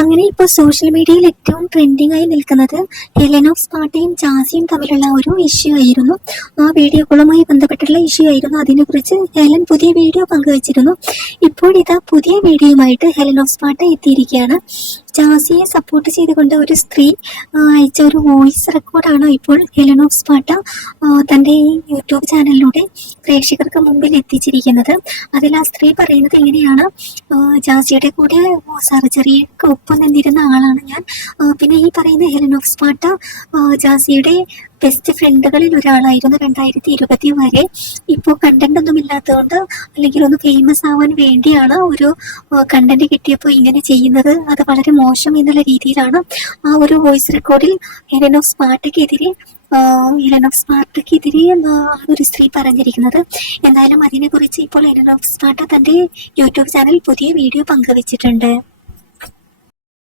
അങ്ങനെ ഇപ്പോൾ സോഷ്യൽ മീഡിയയിൽ ഏറ്റവും ട്രെൻഡിങ് ആയി നിൽക്കുന്നത് ഹെലൻ ഓഫ് സ്പാർട്ടയും ജാസിയും തമ്മിലുള്ള ഒരു ഇഷ്യൂ ആയിരുന്നു. ആ വീഡിയോകളുമായി ബന്ധപ്പെട്ടുള്ള ഇഷ്യൂ ആയിരുന്നു. അതിനെക്കുറിച്ച് ഹെലൻ പുതിയ വീഡിയോ പങ്കുവച്ചിരുന്നു. ഇപ്പോൾ ഇതാ പുതിയ വീഡിയോയുമായിട്ട് ഹെലൻ ഓഫ് സ്പാർട്ട എത്തിയിരിക്കുകയാണ്. ജാസിയെ സപ്പോർട്ട് ചെയ്തുകൊണ്ട് ഒരു സ്ത്രീ അയച്ച ഒരു വോയിസ് റെക്കോർഡാണ് ഇപ്പോൾ ഹെലൻ ഓഫ് സ്പാർട്ട തൻ്റെ ഈ യൂട്യൂബ് ചാനലിലൂടെ പ്രേക്ഷകർക്ക് മുമ്പിൽ എത്തിച്ചിരിക്കുന്നത്. അതിൽ ആ സ്ത്രീ പറയുന്നത് എങ്ങനെയാണ്: ജാസിയുടെ കൂടെ സർജറിക്ക് ഒപ്പം നിന്നിരുന്ന ആളാണ് ഞാൻ. പിന്നെ ഈ പറയുന്ന ഹെലൻ ഓഫ് സ്പാർട്ട ജാസിയുടെ ബെസ്റ്റ് ഫ്രണ്ടുകളിൽ ഒരാളായിരുന്നു 2020 വരെ. ഇപ്പോൾ കണ്ടന്റ് ഒന്നും ഇല്ലാത്തതുകൊണ്ട്, അല്ലെങ്കിൽ ഒന്ന് ഫേമസ് ആവാൻ വേണ്ടിയാണ് ഒരു കണ്ടന്റ് കിട്ടിയപ്പോൾ ഇങ്ങനെ ചെയ്യുന്നത്. അത് വളരെ മോശം എന്നുള്ള രീതിയിലാണ് ആ ഒരു വോയിസ് റെക്കോർഡിൽ ഹെലൻ ഓഫ് സ്പാർട്ടയ്ക്കെതിരെ ഒരു സ്ത്രീ പറഞ്ഞിരിക്കുന്നത്. എന്തായാലും അതിനെക്കുറിച്ച് ഇപ്പോൾ ഹെലൻ ഓഫ് സ്പാർട്ട തൻ്റെ യൂട്യൂബ് ചാനൽ പുതിയ വീഡിയോ പങ്കുവച്ചിട്ടുണ്ട്.